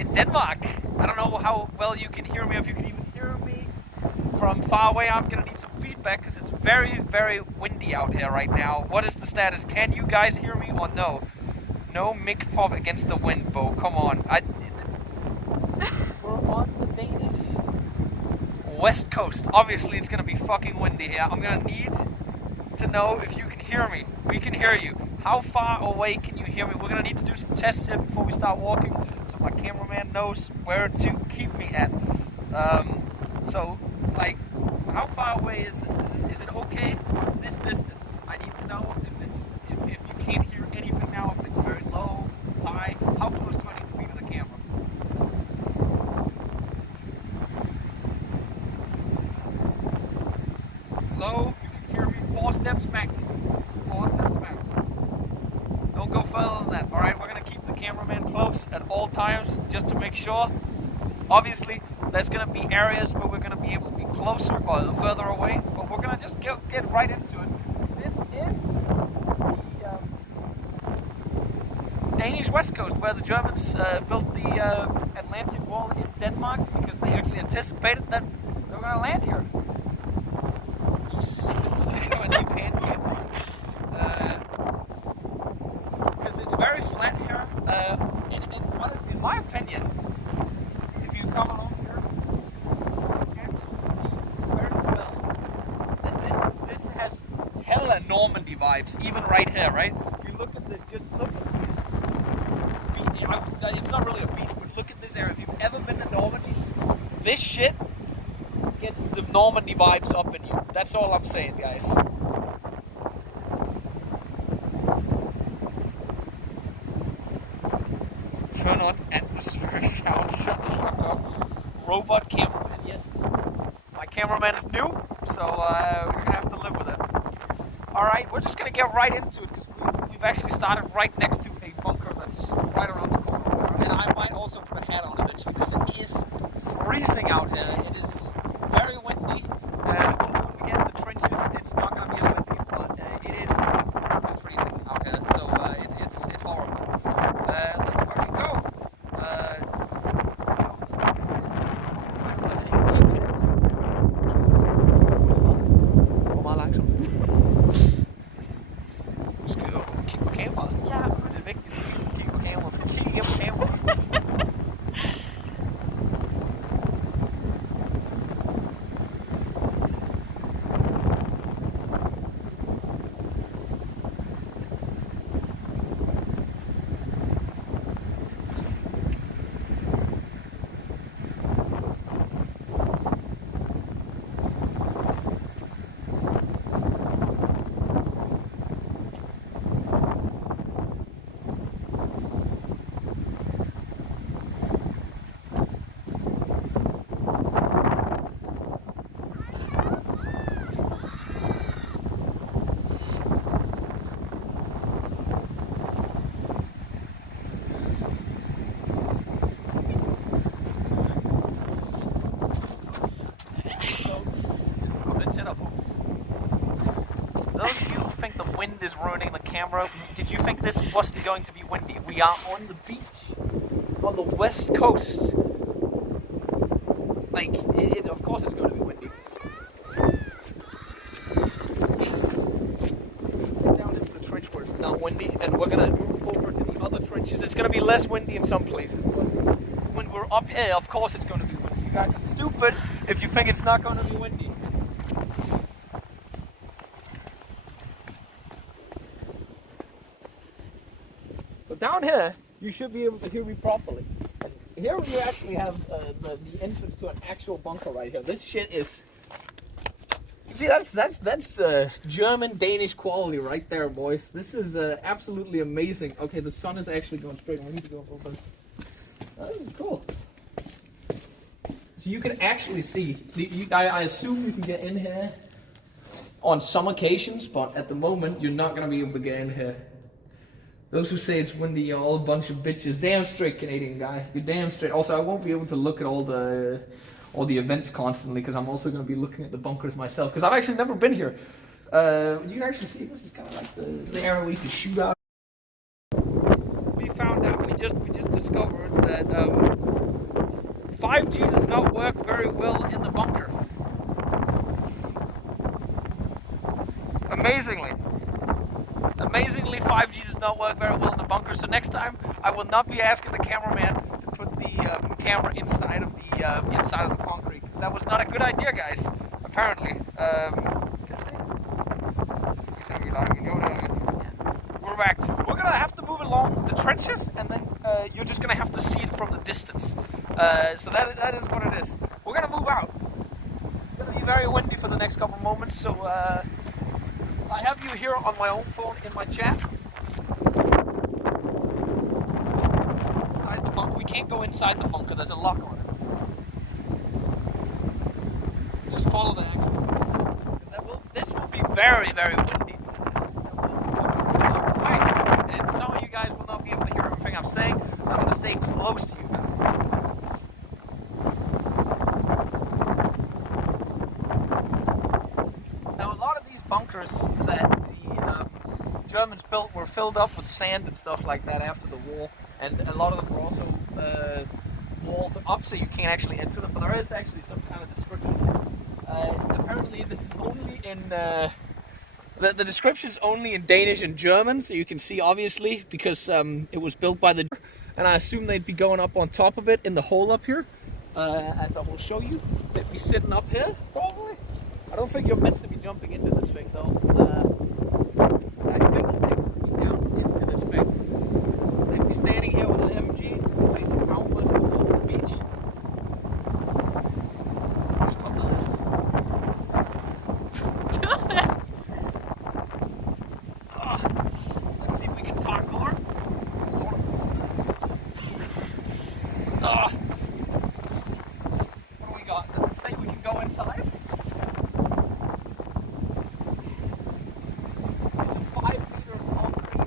in Denmark. I don't know how well you can hear me, if you can even hear me from far away. I'm gonna need some feedback because it's very, very windy out here right now. What is the status? Can you guys hear me or no? No mic pop against the wind, Bo. Come on. We're on the Danish west coast. Obviously, it's gonna be fucking windy here. I'm gonna need to know if you can hear me. We can hear you. How far away can you hear me? We're gonna need to do some tests here before we start walking, so my cameraman knows where to keep me at. So, like, how far away is this? Is it okay from this distance? I need to know if you can't hear anything now, if it's very low, high. How close do I need to be to the camera? Low, you can hear me. 4 steps max. 4 steps max. Don't go further than that. All right, we're gonna keep the cameraman close at all times just to make sure. Obviously, there's gonna be areas where we're gonna be able to be closer or further away, but we're gonna just get right into it. This is the Danish west coast, where the Germans built the Atlantic Wall in Denmark because they actually anticipated that they were gonna land here. It's because it's very flat here, and honestly, in my opinion, if you come along here, you can actually see very well that this has hella Normandy vibes, even right here, right? If you look at this, just look at this. It's not really a beach, but look at this area. If you've ever been to Normandy, this shit gets the Normandy vibes up in you. That's all I'm saying, guys. Turn on atmospheric sound. Shut the fuck up. Robot cameraman. Yes. My cameraman is new, so you're gonna have to live with it. Alright, we're just gonna get right into it because we've actually started right next to a bunker that's right around the corner. And I might also put a hat on eventually because it is freezing out here. It is very windy. When we get in the trenches, it's not going to be as windy, but it is currently freezing out here, so it's horrible. Let's fucking go. Hvor meget langsomt? Du skal jo kigge på kameraet. Ja. Det er vigtigt, at du hele tiden kigger på kameraet, for kig igennem kameraet. Those of you who think the wind is ruining the camera, did you think this wasn't going to be windy? We are on the beach, on the west coast. Like, of course it's going to be windy. Down into the trench where it's not windy, and we're going to move over to the other trenches. It's going to be less windy in some places, but when we're up here, of course it's going to be windy. You guys are stupid if you think it's not going to be windy. Down here, you should be able to hear me properly. And here we actually have the entrance to an actual bunker right here. This shit is... See, that's German Danish quality right there, boys. This is absolutely amazing. Okay, the sun is actually going straight. I need to go over. This is cool. So you can actually see. I assume you can get in here on some occasions, but at the moment you're not going to be able to get in here. Those who say it's windy, you're all a bunch of bitches. Damn straight, Canadian guy. You're damn straight. Also, I won't be able to look at all the events constantly because I'm also going to be looking at the bunkers myself because I've actually never been here. You can actually see this is kind of like the area where you can shoot out. We found out. We just discovered that 5G does not work very well in the bunker. Amazingly, 5G does not work very well in the bunker. So next time, I will not be asking the cameraman to put the camera inside of the concrete, because that was not a good idea, guys. Apparently. We're back. We're gonna have to move along the trenches, and then you're just gonna have to see it from the distance. So that is what it is. We're gonna move out. It's gonna be very windy for the next couple of moments, so I have you here on my own phone in my chat. Inside the bunker. We can't go inside the bunker. There's a lock on it. Just follow the action. This will be very, very windy. And some of you guys will not be able to hear everything I'm saying, so I'm going to stay close to you guys. Now, a lot of these bunkers that the Germans built were filled up with sand and stuff like that after the war, and a lot of them were also walled up so you can't actually enter them, but there is actually some kind of description. Apparently this is only in the description's only in Danish and German, so you can see obviously because it was built by the, and I assume they'd be going up on top of it in the hole up here, as I will show you. They'd be sitting up here probably. I don't think you're meant to be jumping into this thing though. I think they would be down into this thing. They'd be standing here with an MG facing outwards towards the beach. Let's see if we can parkour. What do we got? Does it say we can go inside? It's a 5-meter concrete,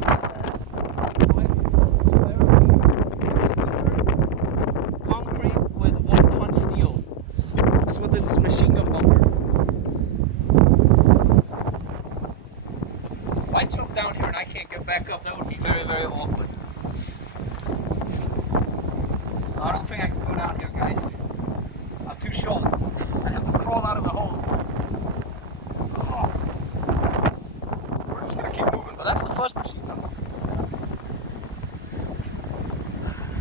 5 square meter concrete with 1-ton steel. That's what this is, machine gun bunker. If I jump down here and I can't get back up, that would be very, very awkward. I don't think I can go down here, guys. I'm too short. I have to crawl out of the hole. Oh. We're just gonna keep moving, but that's the first machine gun bunker.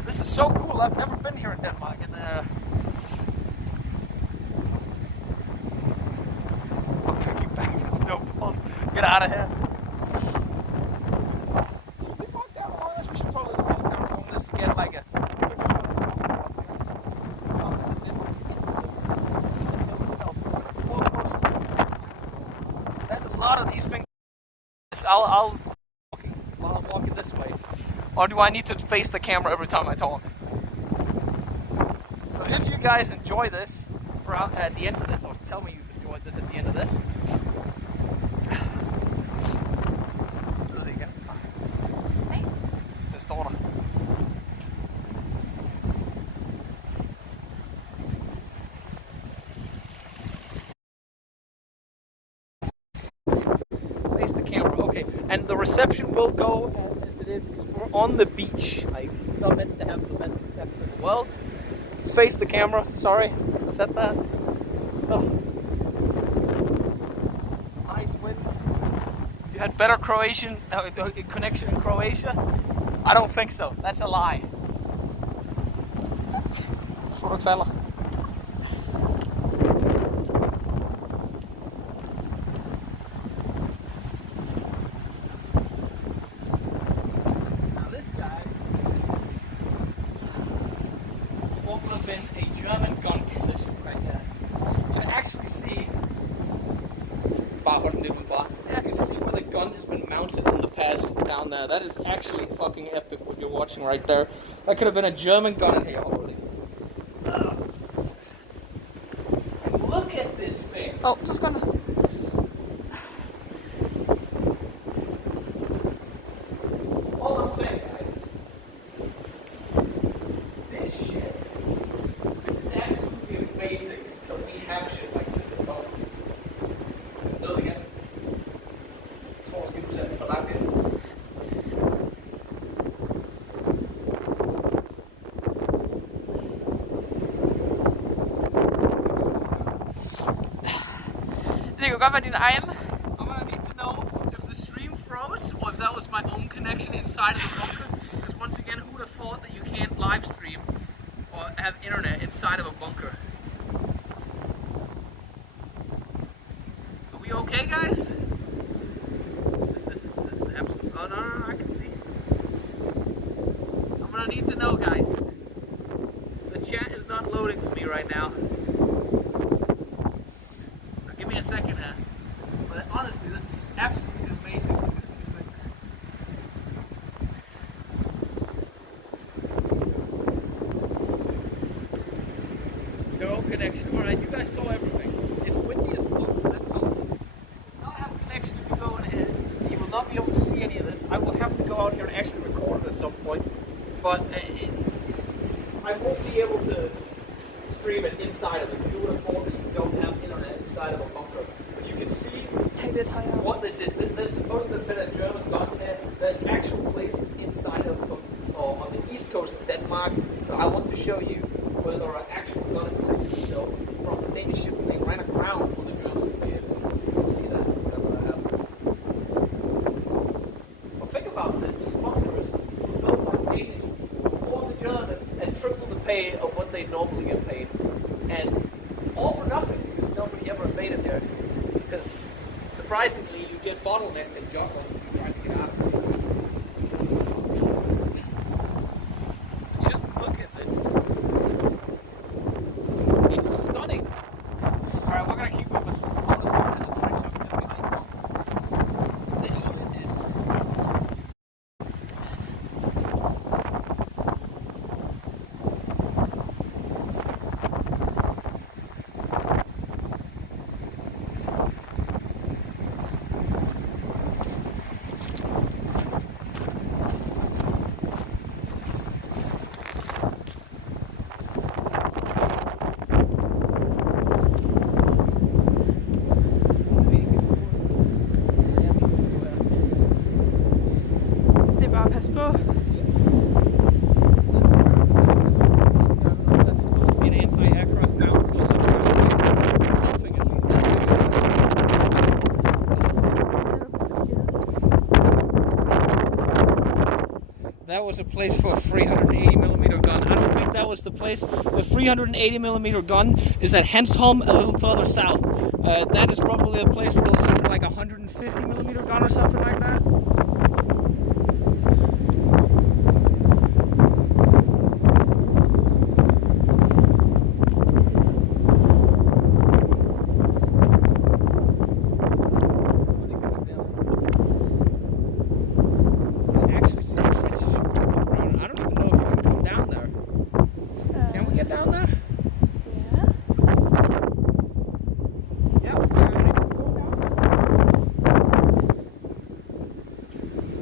This is so cool. I've never been here in Denmark, and okay, keep backing up. No balls. Get out of here. Should we walk down along this? We should probably walk down along this to get like a lot of these things. I'll walk it this way. Or do I need to face the camera every time I talk? So if you guys enjoy this at the end of this, or tell me you enjoyed this at the end of this. Så det igen. Hey. Det står der. Face the camera, okay. And the reception will go as it is because we're on the beach. I'm not meant to have the best reception in the world. Face the camera, sorry, set that. Oh. Nice wind. You had better Croatian connection in Croatia? I don't think so, that's a lie. Voor het vellen. Been a German gun position right there. You can actually see you can see where the gun has been mounted in the past down there. That is actually fucking epic what you're watching right there. That could have been a German gun in here already. And look at this thing. Oh, just gonna. All I'm saying, guys, this shit is absolutely amazing that we have shit like this at home. Look again. godt være din egen. I'm gonna need to know if the stream froze or if that was my own connection inside of the bunker. Because once again, who would have thought that you can't live stream or have internet inside of a bunker? Are we okay, guys? This is absolutely. Oh no, I can see. I'm gonna need to know, guys. The chat is not loading for me right now. Now, give me a second here. But honestly, this is absolutely amazing. Look at these things. No connection. Alright, you guys saw everything. It's windy as fuck. That's how it is. Not have a connection if you go in here. So you will not be able to see any of this. I will have to go out here and actually record it at some point. But I won't be able to stream it inside of it. You would have thought that you don't have internet inside of a bunker. But you can see what this is. There's supposed to have been a German gun here. There's actual places inside of on the east coast of Denmark. So I want to show you where there are actual gun places. So from the Danish ship, they ran aground when the Germans invaded. So you can see that whenever that happens. Well, think about this. These bunkers were built by Danish before the Germans and triple the pay of what they normally get paid. And all for nothing because nobody ever invaded there. Because surprisingly, you get bottlenecked and juggled when you try to get out of it. Just look at this. It's stunning. Alright, we're gonna keep moving. I want to see if there's a trench up there behind me. This shit is. Det er bare at passe på. That's supposed to be an anti-aircraft mount or something at least. That was a place for a 380mm gun. I don't think that was the place. The 380mm gun is at Hanstholm, a little further south. That is probably a place where there's something like a 150mm gun or something like that.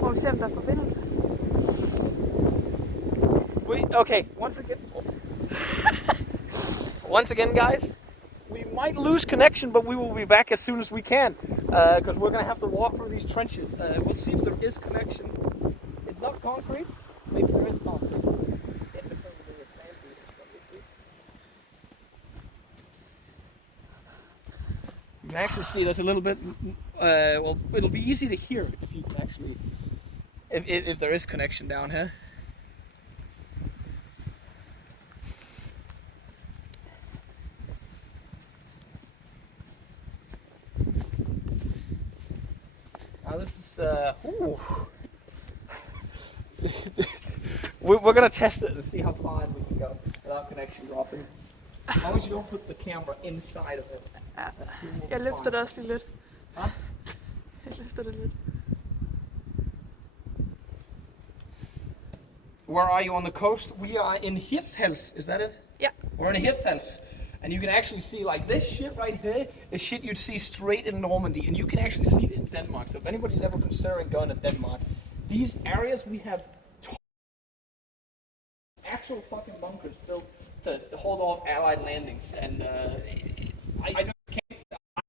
Må vi se, om der er forbindelse. Okay, once again, guys, we might lose connection, but we will be back as soon as we can, because we're going to have to walk through these trenches. We'll see if there is connection. It's not concrete. Maybe there is concrete. In between the sand pieces, obviously. You can actually see there's a little bit, well, it'll be easy to hear if you can actually, if there is connection down here. Now this is, we're going to test it and see how far we can go without connection dropping. As long as you don't put the camera inside of it. Jeg løfter det også lige lidt. Jeg løfter det lidt. Where are you on the coast? We are in Hirtshals, is that it? Yeah. We're in Hirtshals. And you can actually see, like, this shit right here is shit you'd see straight in Normandy. And you can actually see it in Denmark. So if anybody's ever considering going to Denmark, these areas we have actual fucking bunkers built to hold off Allied landings. And I just can't,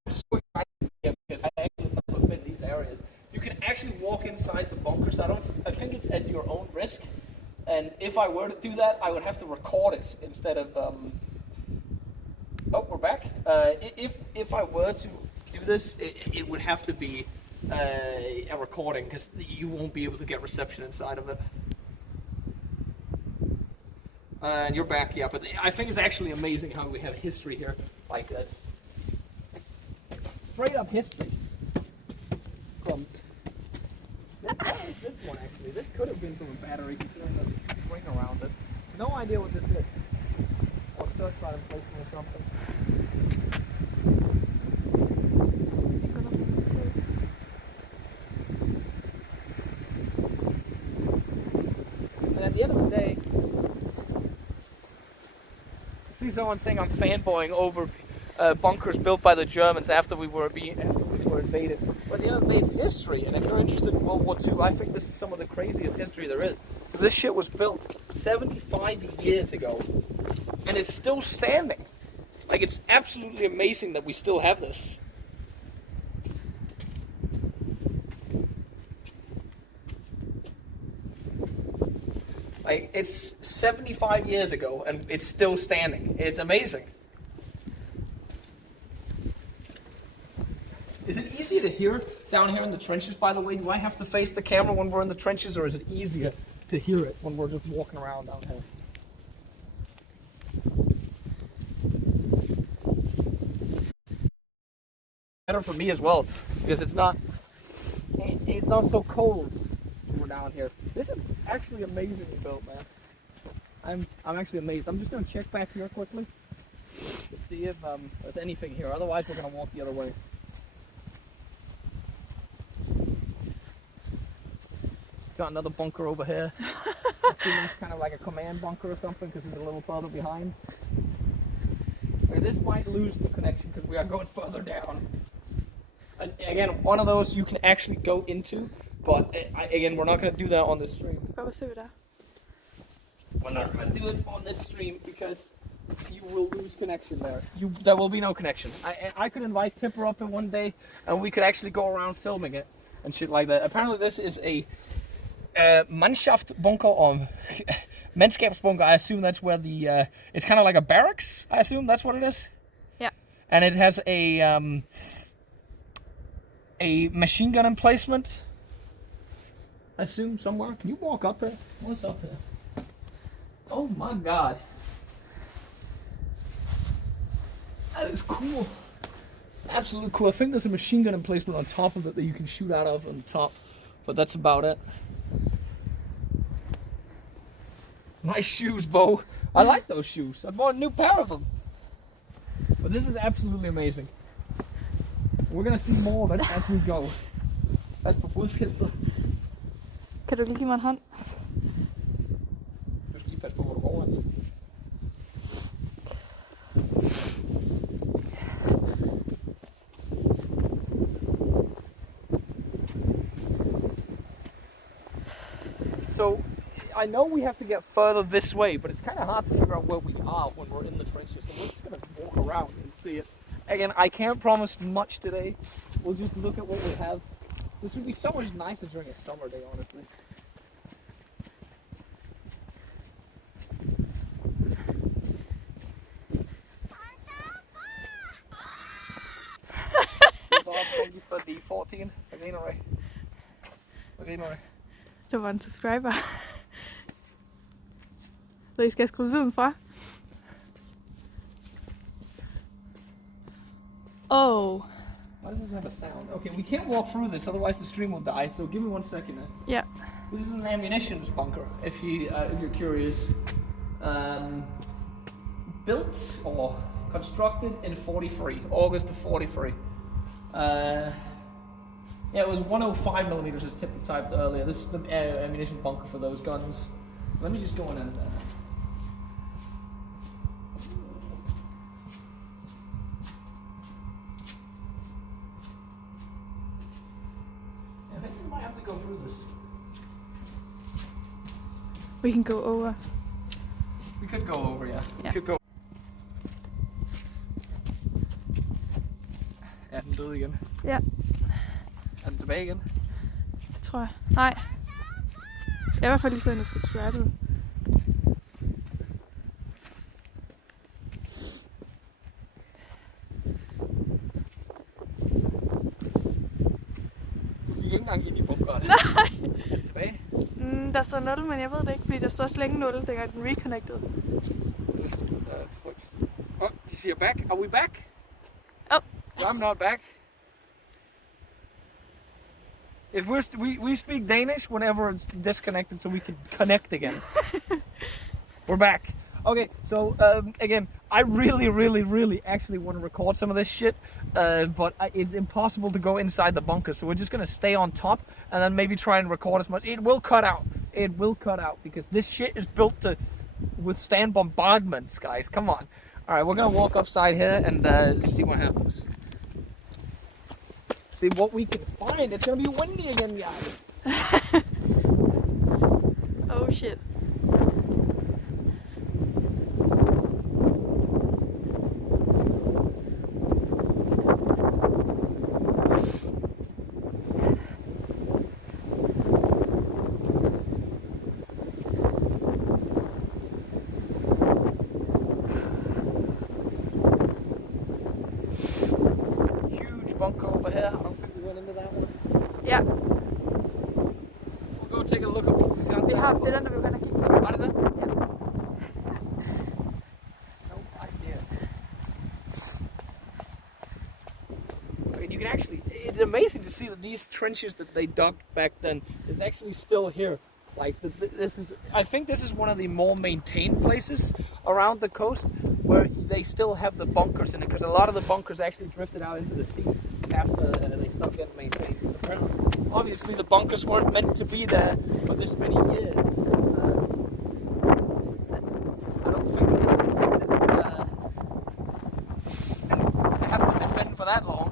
I'm so excited here because I actually never been in these areas. You can actually walk inside the bunkers. I think it's at your own risk. And if I were to do that, I would have to record it instead of, oh, we're back. If I were to do this, it would have to be a recording because you won't be able to get reception inside of it. And you're back, yeah. But I think it's actually amazing how we have history here. Like that's straight up history. From this one actually. This could have been from a battery considering there's a string around it. No idea what this is. Or searchlight emplacement or something. And at the end of the day, I see someone saying I'm fanboying over bunkers built by the Germans after we were invaded. But at the end of the day, it's history, and if you're interested in World War II, I think this is some of the craziest history there is. This shit was built 75 years ago, and it's still standing. Like, it's absolutely amazing that we still have this. Like, it's 75 years ago, and it's still standing. It's amazing. Is it easier to hear down here in the trenches, by the way? Do I have to face the camera when we're in the trenches, or is it easier to hear it when we're just walking around down here? Better for me as well, because it's not so cold when we're down here. This is actually amazingly built, man. I'm actually amazed. I'm just gonna check back here quickly to see if there's anything here. Otherwise, we're gonna walk the other way. Got another bunker over here. Assuming it's kind of like a command bunker or something because it's a little further behind. Okay, this might lose the connection because we are going further down. And again, one of those you can actually go into, but again, we're not going to do that on this stream. We're not going to do it on this stream because you will lose connection there. There will be no connection. I could invite Tipper up in one day and we could actually go around filming it and shit like that. Apparently this is a Mannschaftsbunker or Mannskapsbunker. I assume that's where the it's kind of like a barracks. I assume that's what it is. Yeah. And it has a machine gun emplacement. I assume somewhere. Can you walk up here? What's up here? Oh my god. That is cool. Absolutely cool. I think there's a machine gun emplacement on top of it that you can shoot out of on the top, but that's about it. Nice shoes, Bo. I like those shoes. I bought a new pair of them. But this is absolutely amazing. We're gonna see more of it as we go. Pas på fodfæstet. Kan du lige give mig en hånd? Du skal lige passe på, hvor du går hen. So, I know we have to get further this way, but it's kind of hard to figure out where we are when we're in the trenches. So we're just going to walk around and see it. Again, I can't promise much today. We'll just look at what we have. This would be so much nicer during a summer day, honestly. Thank you for the 14. Again, alright. Again, alright. Det var en subscriber. Så I skal skrue lyden fra. Oh. Why does this have a sound? Okay, we can't walk through this, otherwise the stream will die. So give me 1 second. Yeah. This is an ammunition bunker. If you're curious, built or constructed in '43, August of '43. Yeah, it was 105 millimeters as typed earlier. This is the ammunition bunker for those guns. Let me just go in and. I think we might have to go through this. We can go over. We could go over, yeah. Yeah. We could go. Er den død igen? Ja, Er den tilbage igen? det tror jeg. Nej. Jeg har i hvert fald lige fået en subscriber. ikke engang ind i bunkeren. Nej. Er det tilbage? Der står 0, men jeg ved det ikke, fordi der står også længe 0, dengang den reconnected. Oh, you see a back? Are we back? Oh. I'm not back. If we speak Danish whenever it's disconnected, so we can connect again. We're back. Okay, so again, I really actually want to record some of this shit, but it's impossible to go inside the bunker, so we're just gonna stay on top and then maybe try and record as much. It will cut out. It will cut out because this shit is built to withstand bombardments, guys. Come on. All right, we're gonna walk upside here and see what happens. See what we can find. It's gonna be windy again, guys. Oh shit. Bunker over here. I don't think we went into that one. Ja. We'll go take a look at what we got. Vi har det den, der vi var kigge på. Var det det? Ja. No idea. I mean, you can actually, it's amazing to see that these trenches that they dug back then is actually still here. Like this is, I think this is one of the more maintained places around the coast where they still have the bunkers in it, because a lot of the bunkers actually drifted out into the sea after they stopped getting maintained. Apparently, obviously the bunkers weren't meant to be there for this many years. I don't think they have to defend for that long.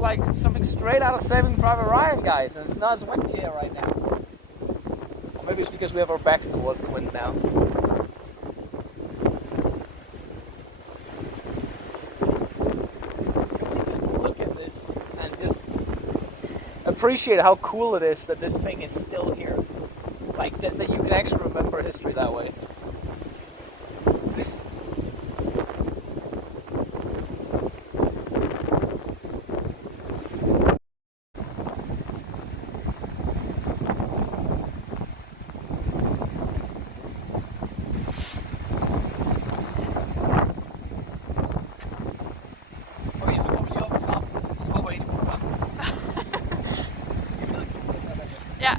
Like something straight out of Saving Private Ryan, guys, and it's not as windy here right now. Or maybe it's because we have our backs towards the wind now. Can we just look at this and just appreciate how cool it is that this thing is still here? Like that you can actually remember history that way. Ja.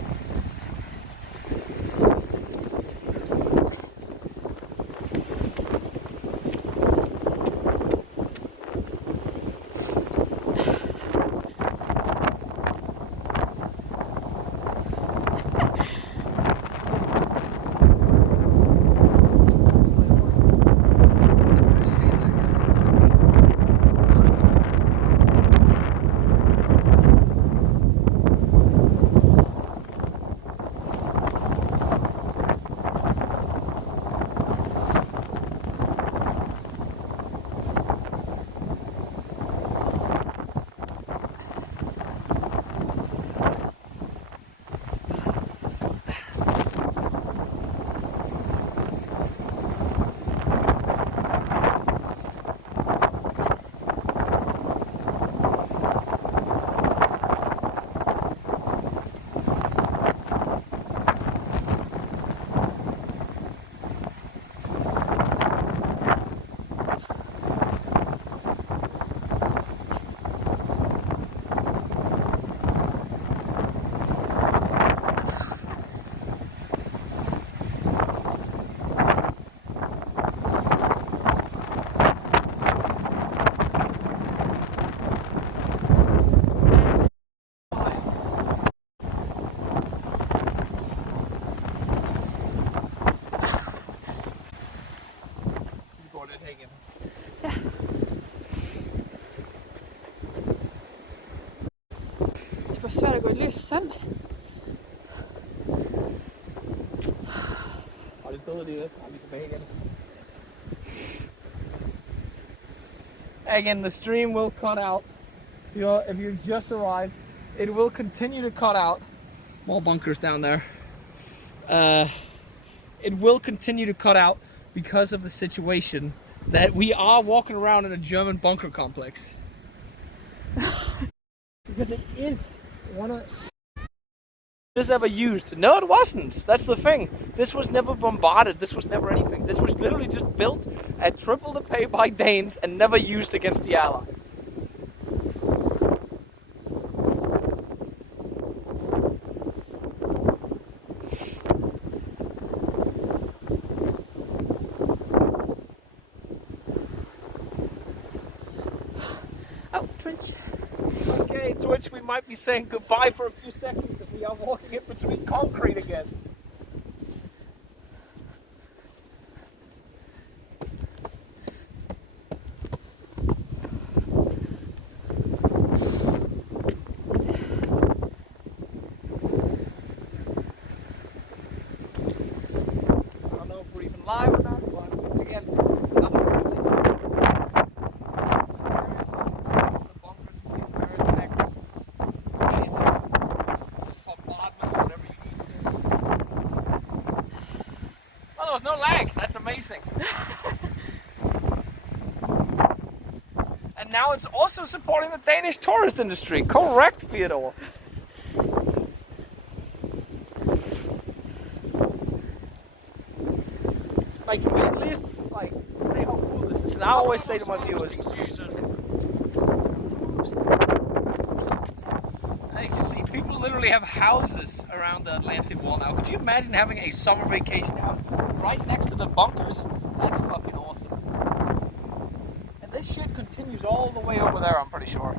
igen. Ja. Det var svært at gå i løs sand. Og det døde lige lidt. Og vi er tilbage igen. Again, the stream will cut out. You know, if you just arrived, it will continue to cut out. More bunkers down there. It will continue to cut out because of the situation that we are walking around in a German bunker complex. Because it is one of this ever used. No, it wasn't. That's the thing. This was never bombarded. This was never anything. This was literally just built at triple the pay by Danes and never used against the Allies. Oh, Twitch. Okay, Twitch, we might be saying goodbye for a few seconds if we are walking in between concrete again. I don't know if we're even live or not, but again, nothing really. The bunkers, barracks, basic bombardment, whatever you need to. Oh, there was no lag. That's amazing. And now it's also supporting the Danish tourist industry. Correct, Theodore. Like, can we at least, like, say how cool this is? And I always say to my viewers, as you can see, people literally have houses around the Atlantic Wall now. Could you imagine having a summer vacation house right next to the bunkers? That's fucking awesome. And this shit continues all the way over there, I'm pretty sure.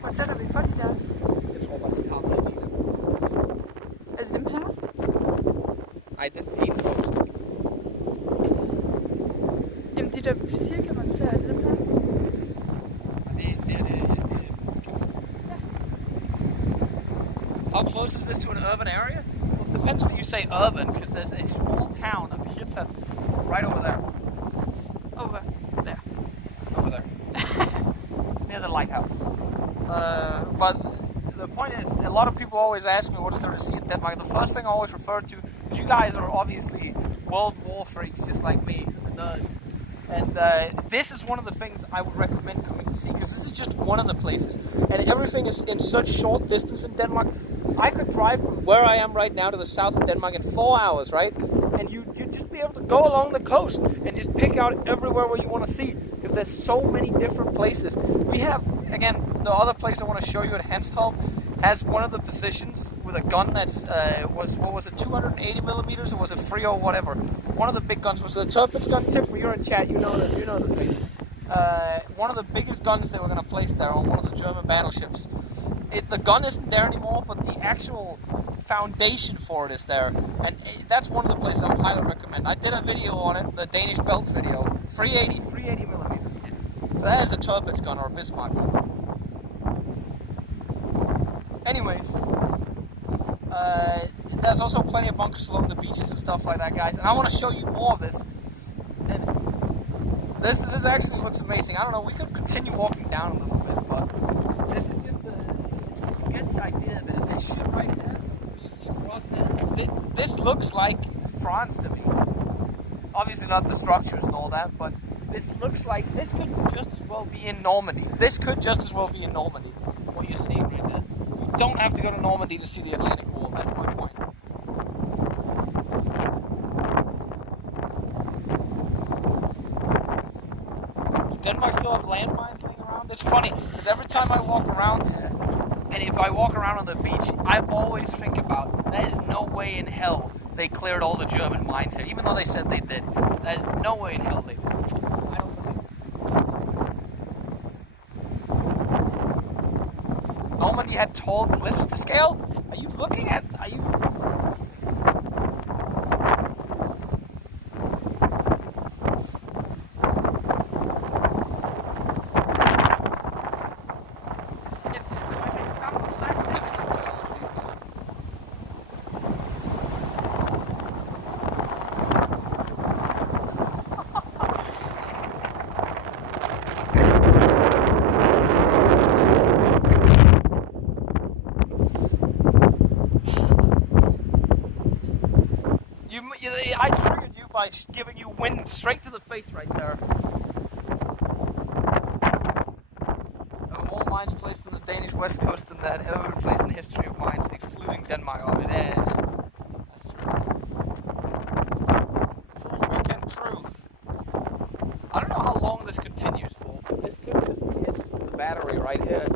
Hvor tæt er vi på de der? Jeg tror bare, de har noget i dem. Er det dem her? Nej, den ene post. Jamen de der cirkler, man ser, er det dem her? How close is this to an urban area? Well, it depends when you say urban, because there's a small town of Hirtshals right over there. Over der. Over there. Near the lighthouse. But the point is, a lot of people always ask me what is there to see in Denmark. The first thing I always refer to, because you guys are obviously World War freaks just like me, nerds. And this is one of the things I would recommend coming to see, because this is just one of the places. And everything is in such short distance in Denmark. I could drive from where I am right now to the south of Denmark in 4 hours, right? And you'd just be able to go along the coast and just pick out everywhere where you want to see, because there's so many different places. We have, again, the other place I want to show you at Hanstholm has one of the positions with a gun that's, what was it, 280 millimeters, or was it 3 or whatever? One of the big guns was a Turpitz gun. Tip, when you're in chat, you know the thing. One of the biggest guns they were going to place there on one of the German battleships. The gun isn't there anymore, but the actual foundation for it is there. And that's one of the places I would highly recommend. I did a video on it, the Danish belts video, 380 millimeters. So that is a Turpitz gun or a Bismarck gun. Anyways, there's also plenty of bunkers along the beaches and stuff like that, guys. And I want to show you more of this. And this actually looks amazing. I don't know, we could continue walking down a little bit, but this is just you get the idea that this shit right there, you see across there, this looks like France to me. Obviously not the structures and all that, but this looks like, this could just as well be in Normandy. This could just as well be in Normandy, what you're seeing right there. You don't have to go to Normandy to see the Atlantic Wall, that's my point. Does Denmark still have landmines laying around? It's funny, because every time I walk around, and if I walk around on the beach, I always think about, there is no way in hell they cleared all the German mines here, even though they said they did. There's no way in hell they did. I don't believe it. Normandy had tall cliffs to scale? Are you looking at, I triggered you by giving you wind straight to the face right there. More mines placed on the Danish west coast than that have ever been placed in the history of mines, excluding Denmark. Oh, yeah. That's true. True weekend truth. I don't know how long this continues for, but this could hit the battery right here.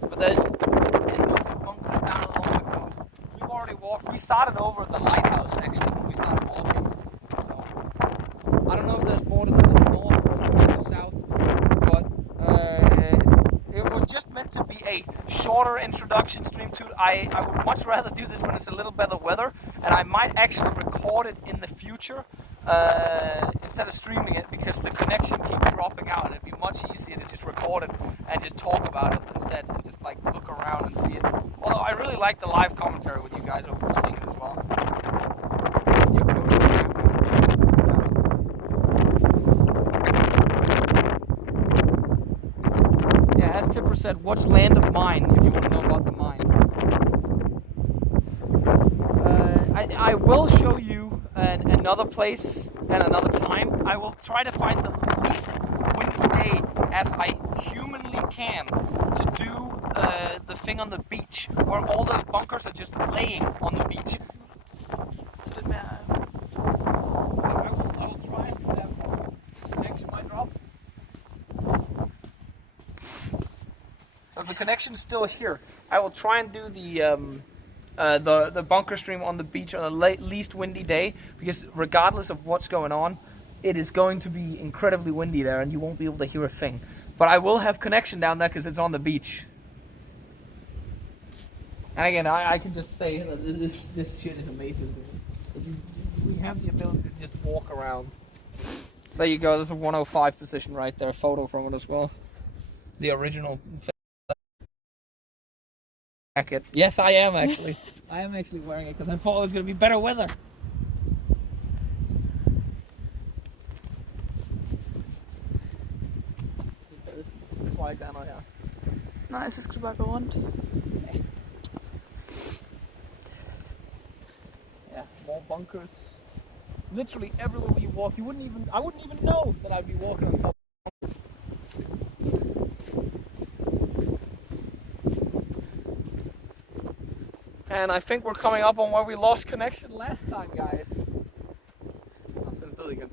But there's endless bunkers down along the coast. We've already walked. We started over at the lighthouse actually when we started walking. So I don't know if there's more to the north or more to the south, but it was just meant to be a shorter introduction stream to it. I would much rather do this when it's a little better weather, and I might actually record it in the future instead of streaming it, because the connection keeps dropping out. It'd be much easier to just record it and just talk about it instead, and just like look around and see it. Although I really like the live commentary with you guys over seeing it as well. Yeah, as Tipper said, watch Land of Mine if you want to know about the mines. I will show you another place and another time. I will try to find the least windy day as I humanly can to do the thing on the beach, where all the bunkers are just laying on the beach. Så lidt mere... I will try and do that. Connection might drop. So if the connection's still here, I will try and do the bunker stream on the beach on the least windy day, because regardless of what's going on, it is going to be incredibly windy there and you won't be able to hear a thing. But I will have connection down there because it's on the beach. And again, I can just say that this shit is amazing. We have the ability to just walk around. There you go, there's a 105 position right there, photo from it as well. The original jacket. Yes, I am actually. I am actually wearing it because I thought it was going to be better weather. Quiet down here. Nej, så skal du bare gå rundt. Yeah, more bunkers. Literally everywhere you walk, I wouldn't even know that I'd be walking on top. And I think we're coming up on where we lost connection last time, guys. Den død igen.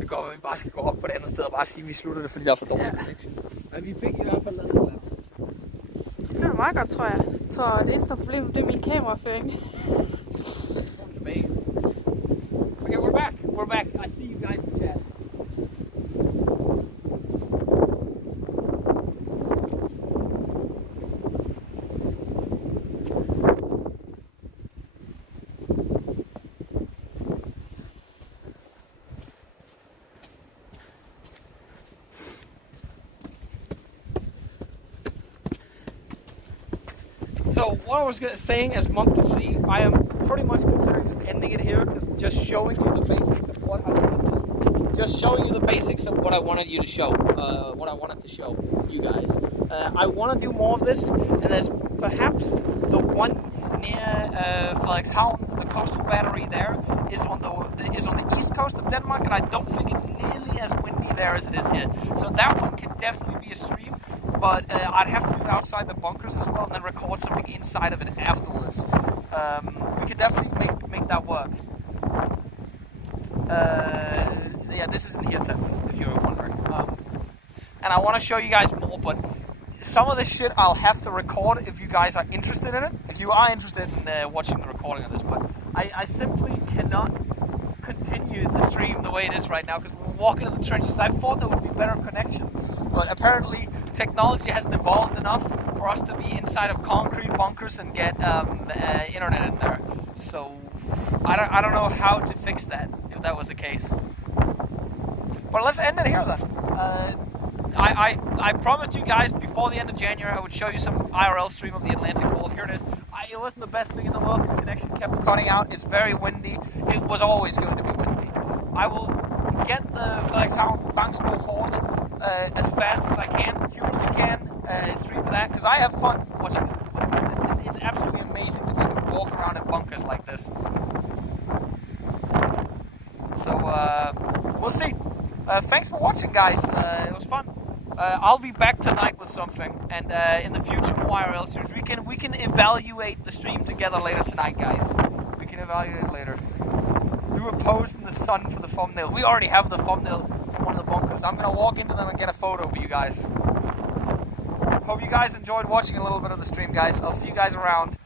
Det går, at vi bare skal gå op på det andet sted og bare sige, at vi slutter det, fordi der er for dårlig connection. Men vi fik i hvert fald lavet det. Det er meget godt, tror jeg. Jeg tror, det eneste problem, det er min kameraføring. Okay, we're back. We're back. I see you guys in chat. So what I was saying, as Monk can see, I am pretty much considering just ending it here, because just showing you the basics of what I wanted, just showing you the basics of what I wanted you to show, what I wanted to show you guys. I want to do more of this, and there's perhaps the one near Frederikshavn, the coastal battery there is on the east coast of Denmark, and I don't think it's nearly as windy there as it is here. So that one can definitely be a stream. But I'd have to do it outside the bunkers as well, and then record something inside of it afterwards. We could definitely make that work. Yeah, this isn't the headset, if you were wondering. And I want to show you guys more, but some of this shit I'll have to record if you guys are interested in it. If you are interested in watching the recording of this, but I simply cannot continue the stream the way it is right now, because we're walking in the trenches. I thought there would be better connection, but apparently technology hasn't evolved enough for us to be inside of concrete bunkers and get internet in there. So I don't know how to fix that, if that was the case. But let's end it here then. I promised you guys before the end of January I would show you some IRL stream of the Atlantic Wall. Here it is. It wasn't the best thing in the world because connection kept cutting out. It's very windy. It was always going to be windy. I will get the Frederikshavn Bangsbo Fort as fast as I can, humanly can, stream that, because I have fun watching it. It's absolutely amazing that you can walk around in bunkers like this. So we'll see. Thanks for watching, guys. It was fun. I'll be back tonight with something, and in the future more IRL series. We can evaluate the stream together later tonight, guys. We can evaluate it later. Do a pose in the sun for the thumbnail. We already have the thumbnail from one of the bunkers. I'm gonna walk into them and get a photo for you guys. Hope you guys enjoyed watching a little bit of the stream, guys. I'll see you guys around.